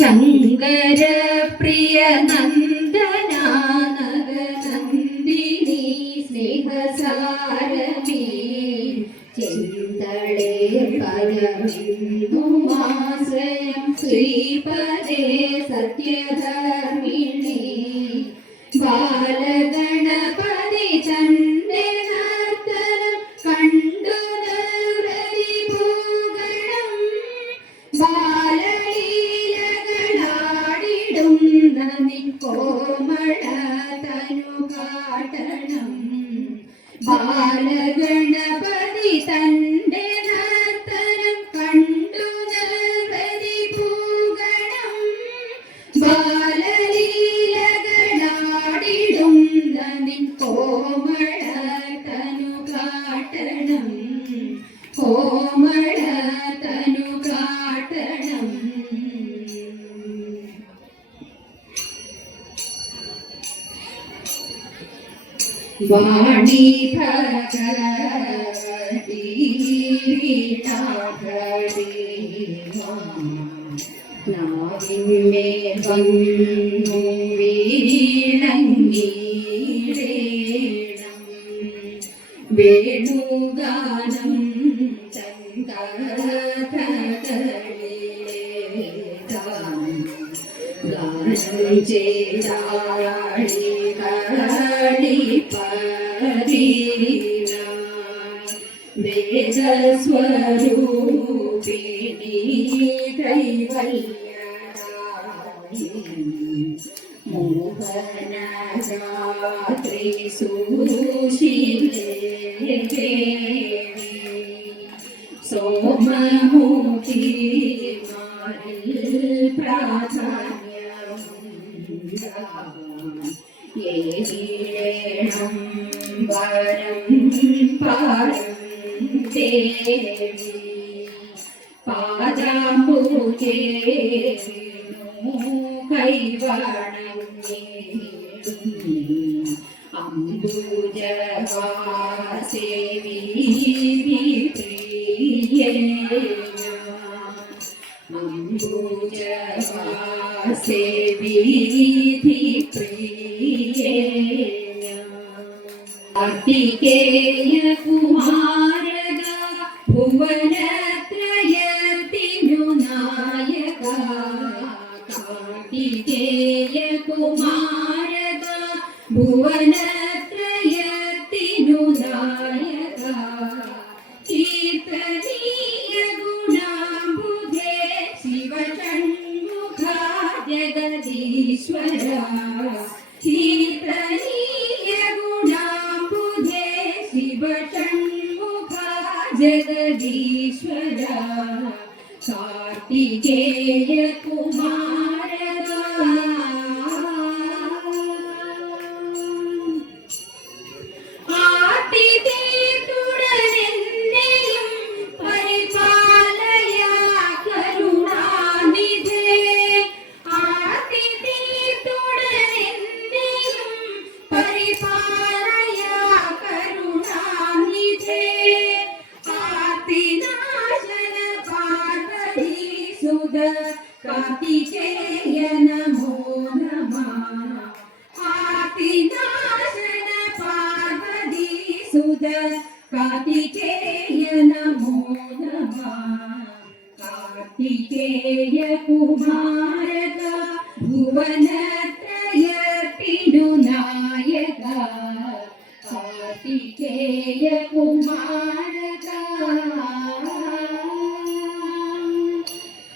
ശങ്കര പ്രിയ നന്ദനാനന്ദിനി സ്നേഹസാരമേ ചിന്തളേ പരമിന്നുമാശ്രയം ശ്രീപദേ സത്യധർമ്മിണി ബാലഗണപതി തന്റെ നർത്തനം കണ്ടു നിർവരി ഭൂഗണം ബാലലീലകളാടിടുന്ന നിക്കോമള തനു കാട്ടണം ബാലഗണപതി തന്റെ നർത്തനം കണ്ടു നിർവരി ഭൂഗണം ബാലലീലകളാടിടുന്ന നിക്കോമള തനു കാട്ടണം കോമള തനു കാട്ടണം വാണി ഭഗവതി നാവിന്മേൽ വന്നു വീണങ്ങീടേണം വേണുഗാനം ഗാനം ചെയ്താടി കളിപ്പരീന വേദസ്വരൂപിണി കൈവല്യദായിനി മോഹനഗാത്രി സുശീലേ ദേവി സോമമൂർത്തി പ്രാധാന്യം ഏണം വരം പാരം ദേവി പാദാംബുജേ കൈവണങ്ങി അംബുജവാസേവി അംബുജവാസേവീധി പ്രിയേന കാർത്തികേയ കുമാരക ഭുവനത്രയത്തിനു നായക കാർത്തികേയ കുമാരക ഭുവനത്രയത്തിനു നായക കീർത്തനീയ ഗുണാംബുധേ ശിവഷൺമുഖ ജഗദീശ്വര കീർത്തനീയ ഗുണാംബുധേ ശിവഷൺമുഖ ജഗദീശ്വര കാർത്തികേയ കുമാരക कार्तिकेय नमो नमः आर्तिनाशन पार्वती सुत कार्तिकेय नमो नमः कार्तिकेय कुमारक भुवनत्रयतिनु नायक कार्तिकेय कुमारक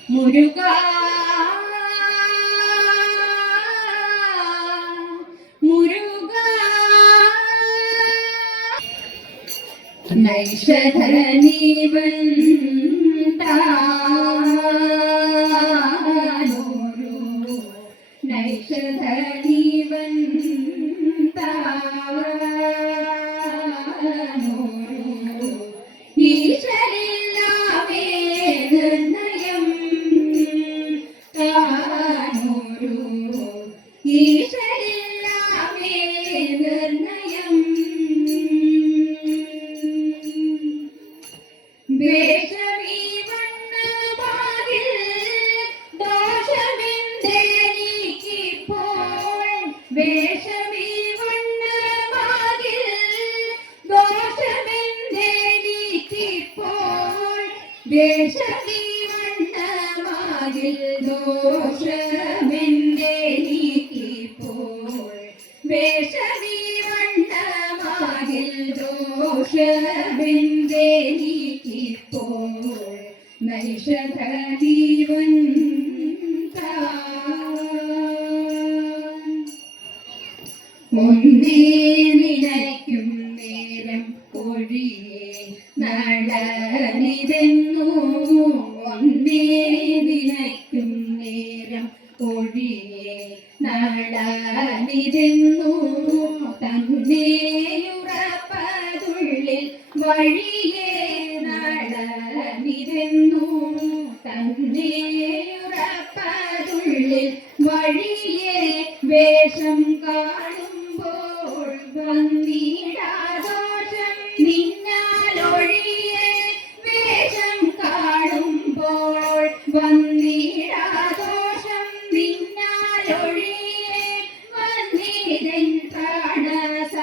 മുരുകാ മുരുകാ നൈഷധനീവൻ താനോരു നൈഷധനീവൻ താനോരു ഈശ്വരില്ലാവേ നിർണയം താനോരു ഈശ്വരില്ലാവേ നിർണയം വേഷമീ വണ്ണ ഭാഗിൽ ദോഷമേ ദോഷമെന്റെ നീക്കിപ്പോൾ വേഷമീ വണ്ണമാകിൽ ദോഷമെന്റെ നീക്കിപ്പോൾ നൈഷധ ജീവൻ ഒന്നേ നിനയ്ക്കും നേരം ഒഴിയേ നടനിതെന്നു ഒന്നേ നിനയ്ക്കും നേരം ഒഴിയേ നടനിതെന്നു തന്നെയുറപ്പതുള്ളിൽ വഴിയേ നടനിതെന്നു തന്നെയുറപ്പതുള്ളിൽ വഴിയേ വേഷം കാണുമ്പോൾ വന്നിടാദോഷം നിന്നാലൊഴിയേ വേഷം കാണുമ്പോൾ വന്നിടാദോഷം നിന്നാലൊഴിയേ വന്നിരൻ പ്രാണസന്ദേഹം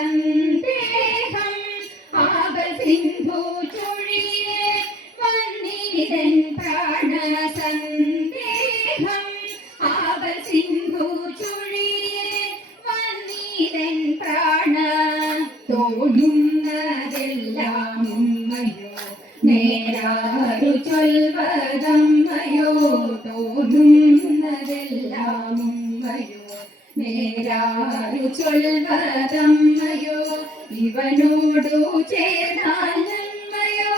ആകൽ സിന്ധു ചൊഴിയേ വന്നിരൻ പ്രാണസന്ദേഹം ആകൽ സിന്ധു ചൊഴിയേ വന്നിരൻ പ്രാണ തോന്നുന്നതെല്ലാം ഉമ്മയോ നേരാരു ചൊൽവതമ്മയോ തോന്നുന്നതെല്ലാം ഉമ്മയോ നേരാരു ചൊൽവതമ്മയോ ഇവനോടു ചേർന്നാൽ നന്മയോ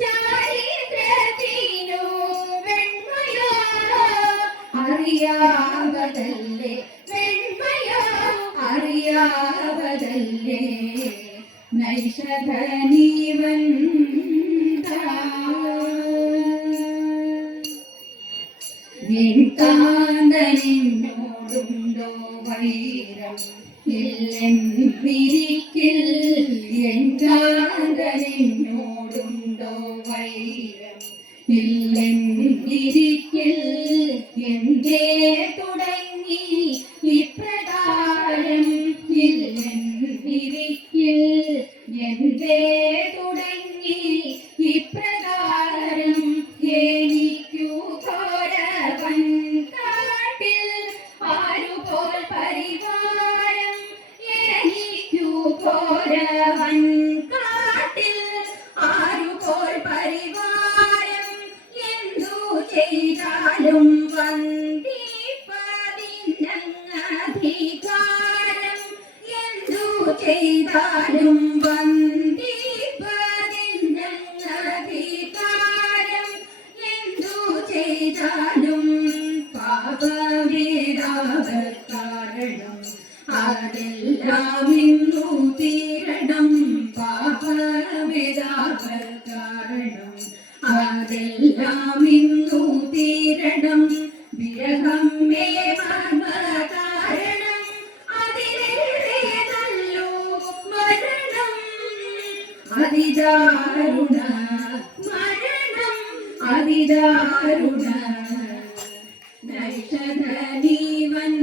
ചാരിത്രത്തിനു വെണ്മയോ അറിയാവതല്ലേ വെണ്മയോ അറിയാവതല്ലേ നൈഷധ നീവൻ കാന്തനെന്നോടുണ്ടോ വൈരം ഇല്ലെന്നിരിക്കിൽ എൻ കാന്തനെന്നോടുണ്ടോ വൈരം ഇല്ലെന്നിരിക്കിൽ എന്തേ തുടങ്ങി ഇപ്രകാരം ഇല്ലെന്നിരിക്കിൽ എന്തേ തുടങ്ങി ഇപ്രകാരം എനിക്കു ഘോരവൻ കാട്ടിൽ ആരുപോൽ പരിവാരം എനിക്കു ഘോരവൻ കാട്ടിൽ ആരുപോൽ പരിവാരം എന്തു ചെയ്താലും വന്ദിപ്പതിനധികാരം എന്തു ചെയ്താലും വന്ദിപ്പതിനധികാരം എന്തു ചെയ്താലും പാപവേദാവർ കാരണം അതെല്ലാം ഇന്നു തീരണം പാപവേദാവർ കാരണം അതെല്ലാം ഇന്നു തീരണം വിരഹം മേ മർമ്മ കാരണം അതിലേറെ നല്ലു മരണം അതിദാരുണ മരണം അതിദാരുണ നൈഷധ നീവൻ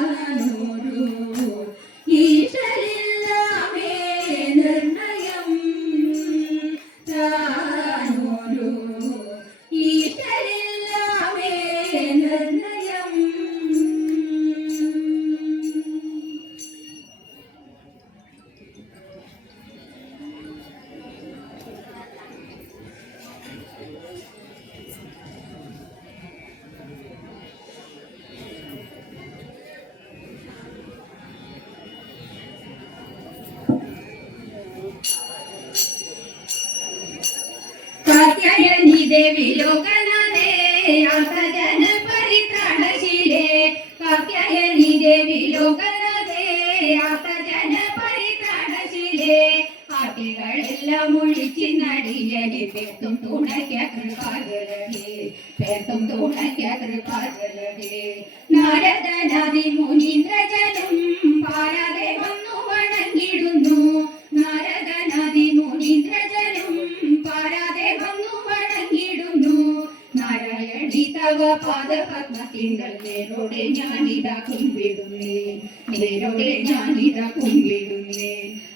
താനോരു ഈശ്വരില്ലാമേ നിർണയം താനോരു ഈശ്വരില്ലാമേ നിർണയം കാത്യായനി ദേവി ലോകനാഥേ ആസജന പരിത്രാണശീലേ കാത്യായനി ദേവി ലോകനാഥേ ആസജന പരിത്രാണശീലേ ആട്ടികളെല്ലാം ഒഴിച്ചിന്നടിയടി പേർത്തും തുണയ്ക്ക കൃപാജലേ പേർത്തും തുണയ്ക്ക കൃപാജലേ നാരദനാദി മുനീന്ദ്രജനും പാരാതെ വന്നു വണങ്ങിടുന്നു നാരദനാദി മുനീന്ദ്രജനും പാരാതെ വന്നു വണങ്ങിടുന്നു നാരായണി തവ പാദപത്മത്തിങ്കൽ നേരോടെ ഞാനിതാ കുമ്പിടുന്നേ നേരോടെ ഞാനിതാ കുമ്പിടുന്നേ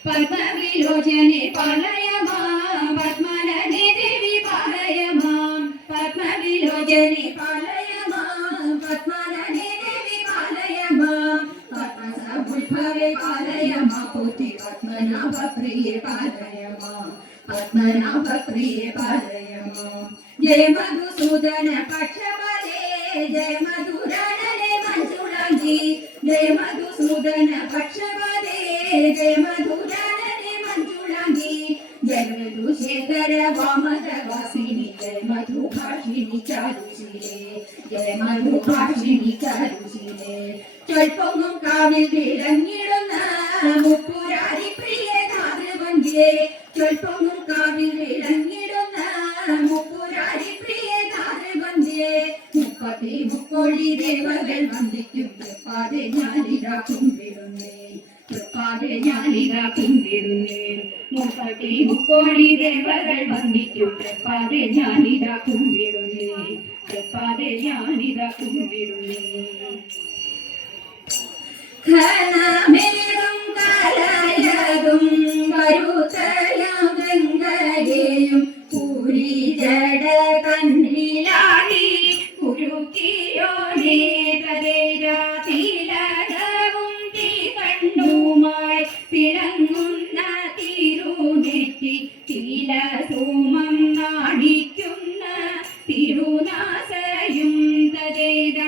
പത്മവിലോചനെ പാലയമ പത്മനേ ദേവി പാലയമ कात्यायनी पालय मां पद्मानने देवी पालय मां पद्मसमुद्भवे पालय मां पोथि पद्मनाभ प्रिये पालय मां पद्मनाभ प्रिये पालय मां जय मधुसूदन पक्षपदे जय मधुरानने मंजुळांगी जय मधुसूदन पक्षपदे जय मधुरानने मंजुळांगी जय मधुशेखर वामद वासिनी जय मधुभाषिणी चारुशीले जय मधुभाषिणी चारुशीले ചൊൽപ്പൊങ്ങും കാവിൽ വിളങ്ങിടുന്ന മുപ്പുരാരി പ്രിയ നാദവന്യേ ചൊൽപ്പൊങ്ങും കാവിൽ വിളങ്ങിടുന്ന മുപ്പുരാരി പ്രിയ നാദവന്യേ മുപ്പത്തി മുക്കോടി ദേവകൾ വന്ദിക്കും തൃപ്പാതെ ഞാനിതാ കുമ്പിടുന്നേ തൃപ്പാതെ ഞാനിതാ കുമ്പിടുന്നേ മുപ്പത്തി മുക്കോടി ദേവകൾ വന്ദിക്കും തൃപ്പാതെ ഞാനിതാ കുമ്പിടുന്നേ തൃപ്പാതെ ഞാനിതാ കുമ്പിടുന്നേ ഘനമേറും കലയതും വരുതയങ്കയും പൂരി ജഡ കണ്ണിലാടി കുരുക്കിയോടെ തിലകവും കണ്ണുമായി തിളങ്ങുന്ന തിരുനെറ്റി തിലസൂമം നാടിക്കുന്ന തിരുനാസയും തരേത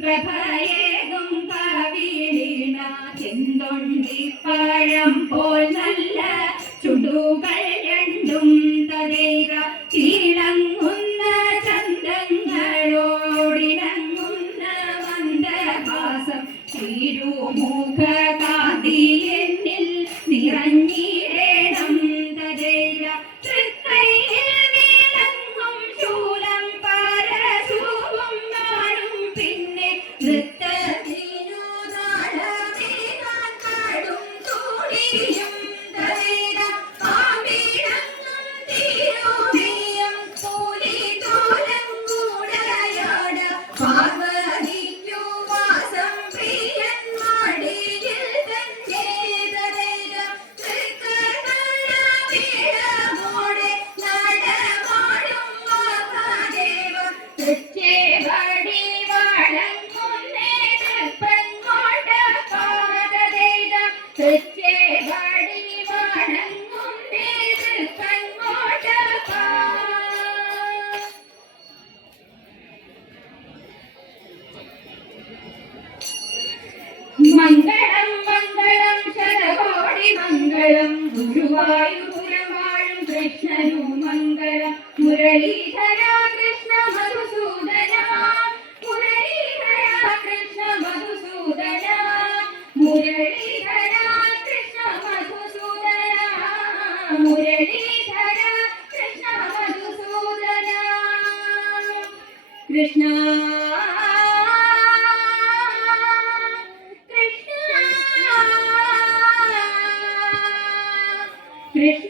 പ്രഭയേകും കവിളിന ചെന്തൊണ്ടിപ്പഴം പോൽ നല്ല ചുടുകൾ രണ്ടും തരേക തിളങ്ങുന്ന ചന്തങ്ങളോടിണങ്ങുന്ന മന്ദഹാസം തിരുമുഖ കാന്തി എന്നിൽ നിറഞ്ഞിടേണം തരേക തൃക്കൈയിൽ വിളങ്ങും ശൂലം പരശൂവും കാണും പിന്നെ നൃത്തത്തിനു നാളമേകാൻ കടും തൂടിയും തരേക പാമ്പിടങ്ങും തിരുമേയം പൂലിതോലം കൂടയോട പാർവതിക്കു വാസം പ്രിയൻ മടിയിൽ തന്നെ തരേക തൃക്കടമോടെ നടമാടും മഹാദേവ തൃച്ചേവടി വഴങ്ങുന്നേ തൃപ്പങ്ങോട്ട പാദദേത തൃച്ചേവടി വഴങ്ങുന്നേ തൃപ്പങ്ങോട്ട മംഗളം മംഗളം ശതകോടി മംഗളം ഗുരുവായൂരം വാഴും കൃഷ്ണനു മംഗളം മുരളീധര കൃഷ്ണ മധുസൂദന മുരളീധര കൃഷ്ണ മധുസൂദന മുരളീധര കൃഷ്ണ മധുസൂദന മുരളീധര കൃഷ്ണ മധുസൂദന കൃഷ്ണ കൃഷ്ണ